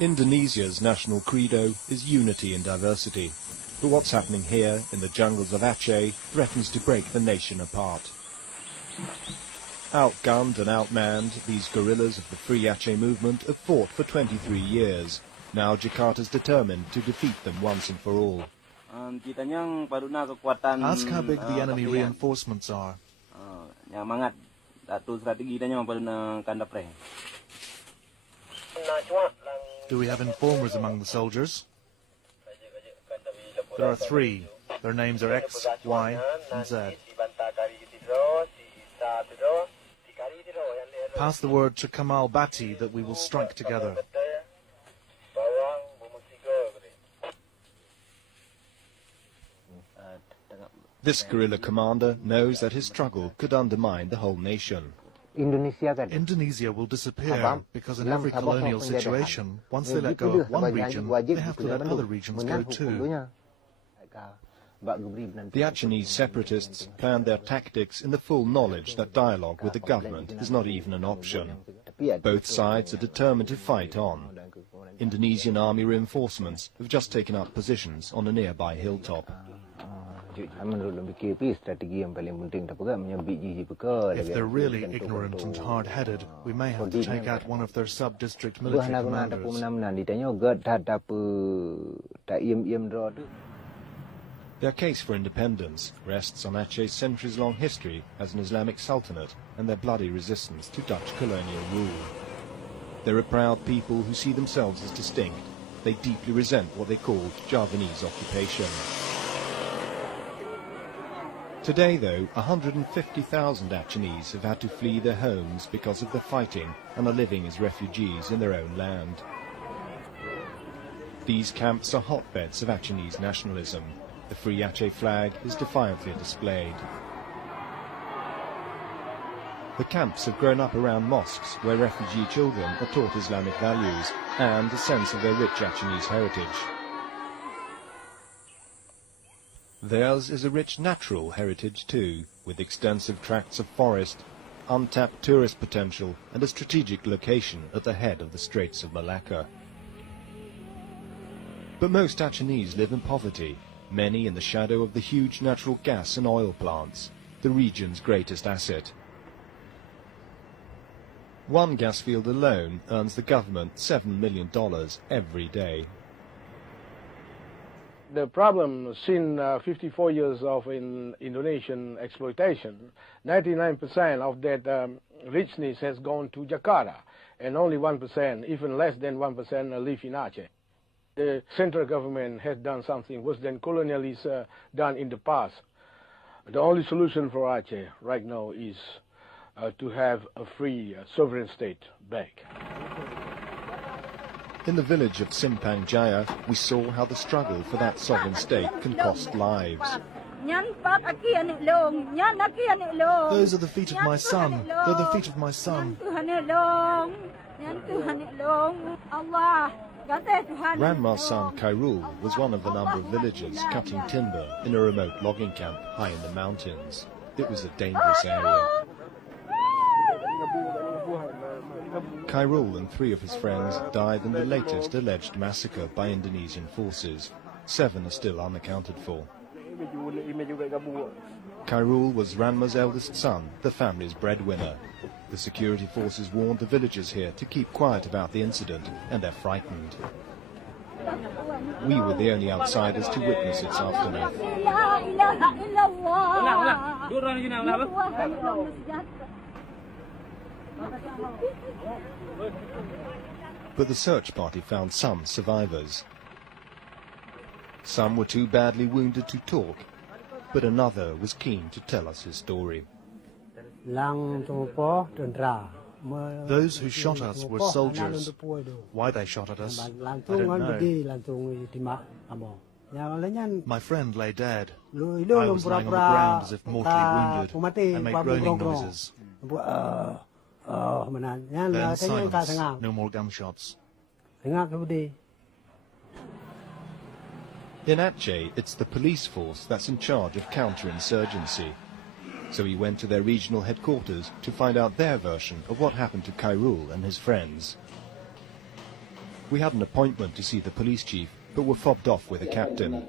Indonesia's national credo is unity in diversity, but what's happening here in the jungles of Aceh threatens to break the nation apart. Outgunned and outmanned, these guerrillas of the Free Aceh movement have fought for 23 years. Now Jakarta's determined to defeat them once and for all. Ask how big the enemy reinforcements are. Do we have informers among the soldiers? There are 3. Their names are X, Y, and Z. Pass the word to Kamal Bati that we will strike together. This guerrilla commander knows that his struggle could undermine the whole nation. Indonesia will disappear because in every colonial situation, once they let go of one region, they have to let other regions go too. The Achenese separatists planned their tactics in the full knowledge that dialogue with the government is not even an option. Both sides are determined to fight on. Indonesian army reinforcements have just taken up positions on a nearby hilltop. If they're really ignorant and hard-headed, we may have to take out one of their sub-district military commanders. Their case for independence rests on Aceh's centuries-long history as an Islamic sultanate and their bloody resistance to Dutch colonial rule. They're a proud people who see themselves as distinct. They deeply resent what they call Javanese occupation. Today, though, 150,000 Achenese have had to flee their homes because of the fighting and are living as refugees in their own land. These camps are hotbeds of Achenese nationalism. The Free Aceh flag is defiantly displayed. The camps have grown up around mosques where refugee children are taught Islamic values and a sense of their rich Achenese heritage. Theirs is a rich natural heritage too, with extensive tracts of forest, untapped tourist potential and a strategic location at the head of the Straits of Malacca. But most Achenese live in poverty, many in the shadow of the huge natural gas and oil plants, the region's greatest asset. One gas field alone earns the government $7 million every day. The problem, since 54 years of Indonesian exploitation, 99% of that richness has gone to Jakarta, and only 1%, even less than 1%, live in Aceh. The central government has done something worse than colonialists done in the past. The only solution for Aceh right now is to have a free sovereign state back. In the village of Simpang Jaya, we saw how the struggle for that sovereign state can cost lives. Those are the feet of my son. They're the feet of my son. Ranma's son Khairul was one of the number of villagers cutting timber in a remote logging camp high in the mountains. It was a dangerous area. Khairul and 3 of his friends died in the latest alleged massacre by Indonesian forces. 7 are still unaccounted for. Khairul was Ranma's eldest son, the family's breadwinner. The security forces warned the villagers here to keep quiet about the incident, and they're frightened. We were the only outsiders to witness its aftermath. But the search party found some survivors. Some were too badly wounded to talk, but another was keen to tell us his story. Those who shot us were soldiers. Why they shot at us, I don't know. My friend lay dead. I was lying on the ground as if mortally wounded. I made groaning noises. Then silence, no more gunshots. In Aceh, it's the police force that's in charge of counterinsurgency. So he went to their regional headquarters to find out their version of what happened to Khairul and his friends. We had an appointment to see the police chief, but were fobbed off with a captain.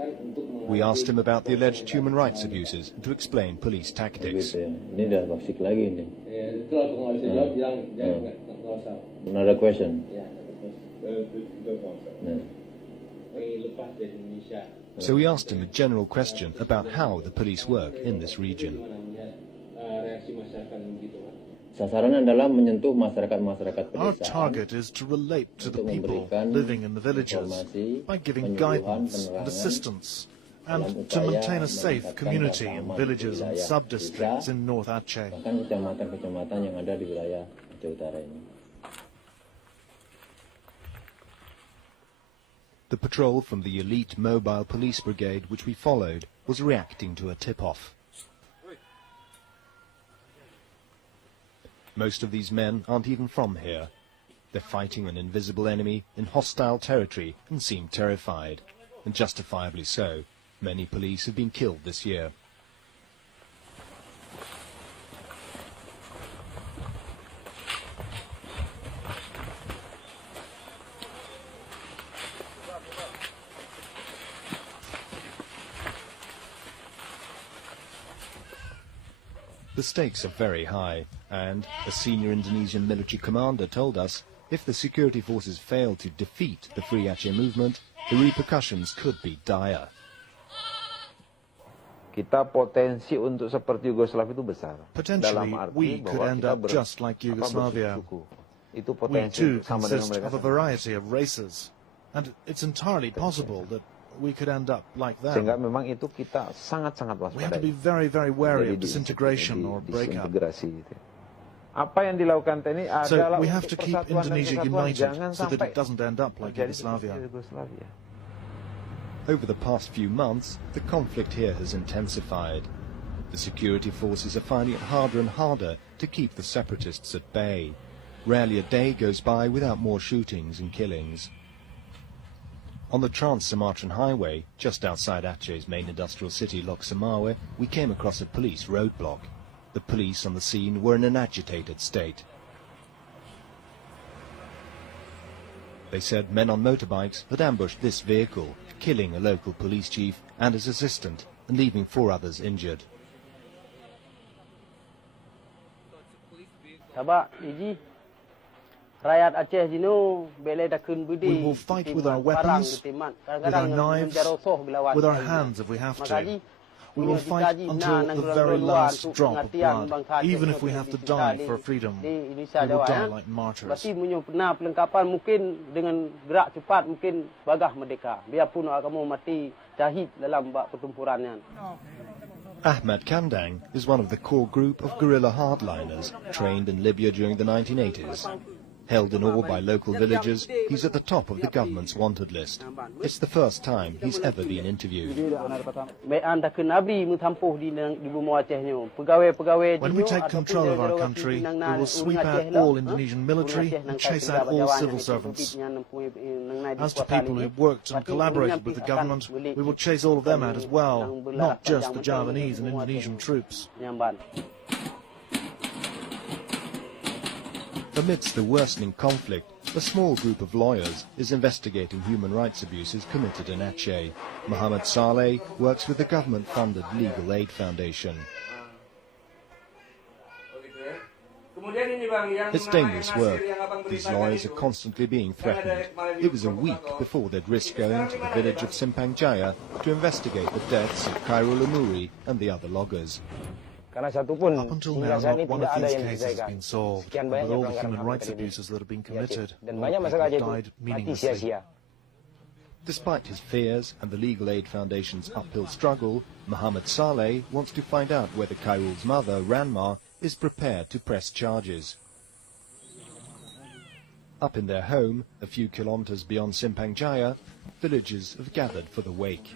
We asked him about the alleged human rights abuses and to explain police tactics. Another question. So we asked him a general question about how the police work in this region. Our target is to relate to the people living in the villages by giving guidance and assistance, and to maintain a safe community in villages and sub-districts in North Aceh. The patrol from the elite mobile police brigade which we followed was reacting to a tip-off. Most of these men aren't even from here. They're fighting an invisible enemy in hostile territory and seem terrified, and justifiably so. Many police have been killed this year. The stakes are very high, and a senior Indonesian military commander told us if the security forces fail to defeat the Free Aceh movement, the repercussions could be dire. Potentially, we could end up just like Yugoslavia. We too consist of a variety of races, and it's entirely possible that we could end up like that. We have to be very, very wary of disintegration or breakup. So we have to keep Indonesia united so that it doesn't end up like Yugoslavia. Over the past few months, the conflict here has intensified. The security forces are finding it harder and harder to keep the separatists at bay. Rarely a day goes by without more shootings and killings. On the Trans-Sumatran Highway, just outside Aceh's main industrial city, Lok Sumawe, we came across a police roadblock. The police on the scene were in an agitated state. They said men on motorbikes had ambushed this vehicle, killing a local police chief and his assistant, and leaving 4 others injured. We will fight with our weapons, with our knives, with our hands if we have to. We will fight until the very last drop of blood, even if we have to die for freedom. We will die like martyrs. Ahmad Kandang is one of the core group of guerrilla hardliners trained in Libya during the 1980s. Held in awe by local villagers, he's at the top of the government's wanted list. It's the first time he's ever been interviewed. When we take control of our country, we will sweep out all Indonesian military and chase out all civil servants. As to people who worked and collaborated with the government, we will chase all of them out as well, not just the Javanese and Indonesian troops. Amidst the worsening conflict, a small group of lawyers is investigating human rights abuses committed in Aceh. Muhammad Saleh works with the government-funded Legal Aid Foundation. It's dangerous work. These lawyers are constantly being threatened. It was a week before they'd risk going to the village of Simpang Jaya to investigate the deaths of Khairul Umuri and the other loggers. Up until now, not one of these cases has been solved, and with all the human rights abuses that have been committed, more people have died meaninglessly. Despite his fears and the Legal Aid Foundation's uphill struggle, Muhammad Saleh wants to find out whether Khairul's mother, Ranma, is prepared to press charges. Up in their home, a few kilometers beyond Simpang Jaya, villagers have gathered for the wake.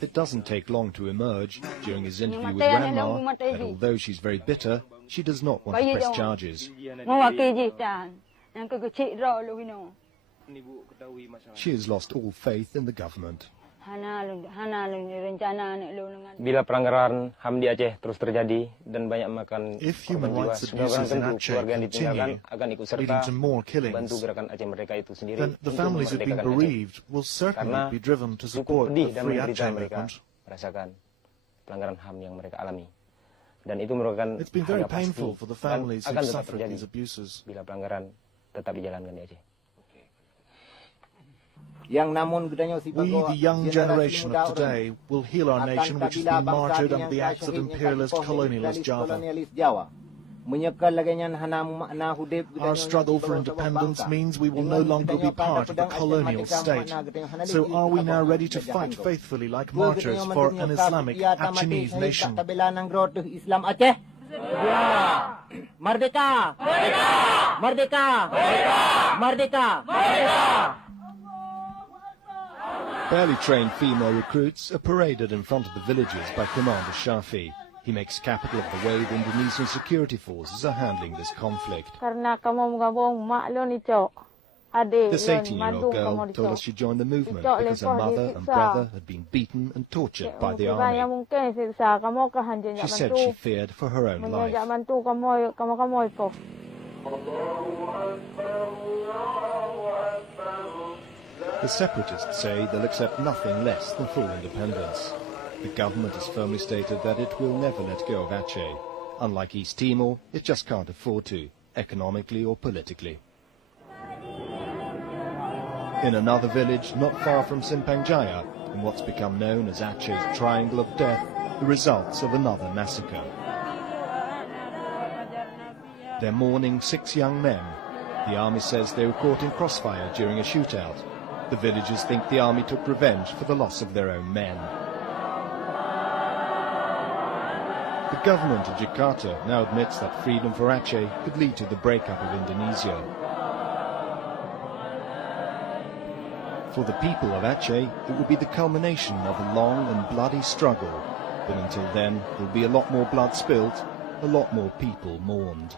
It doesn't take long to emerge during his interview with Ranma that although she's very bitter, she does not want to press charges. She has lost all faith in the government. Bila pelanggaran HAM di Aceh terus terjadi dan banyak makan human rights abuses in Aceh continue, akan ikut serta leading to more bantu killings, gerakan Aceh Merdeka itu sendiri then the families who've been bereaved will certainly be driven to support the Free Aceh movement. Merasakan pelanggaran HAM yang mereka alami. Dan itu merupakan It's been very harga pasti painful for the dan families akan who've tetap suffered terjadi these abuses. bila pelanggaran tetap dijalankan di Aceh. We, the young generation of today, will heal our nation which has been martyred under the acts of imperialist colonialist Java. Our struggle for independence means we will no longer be part of the colonial state. So are we now ready to fight faithfully like martyrs for an Islamic Achenese nation? Merdeka! Merdeka! Merdeka! Merdeka! Barely trained female recruits are paraded in front of the villages by Commander Shafi. He makes capital of the way the Indonesian security forces are handling this conflict. This 18-year-old girl told us she joined the movement because her mother and brother had been beaten and tortured by the army. She said she feared for her own life. The separatists say they'll accept nothing less than full independence. The government has firmly stated that it will never let go of Aceh. Unlike East Timor, it just can't afford to, economically or politically. In another village not far from Simpang Jaya, in what's become known as Aceh's Triangle of Death, the results of another massacre. They're mourning 6 young men. The army says they were caught in crossfire during a shootout. The villagers think the army took revenge for the loss of their own men. The government of Jakarta now admits that freedom for Aceh could lead to the breakup of Indonesia. For the people of Aceh, it will be the culmination of a long and bloody struggle. But until then, there'll be a lot more blood spilt, a lot more people mourned.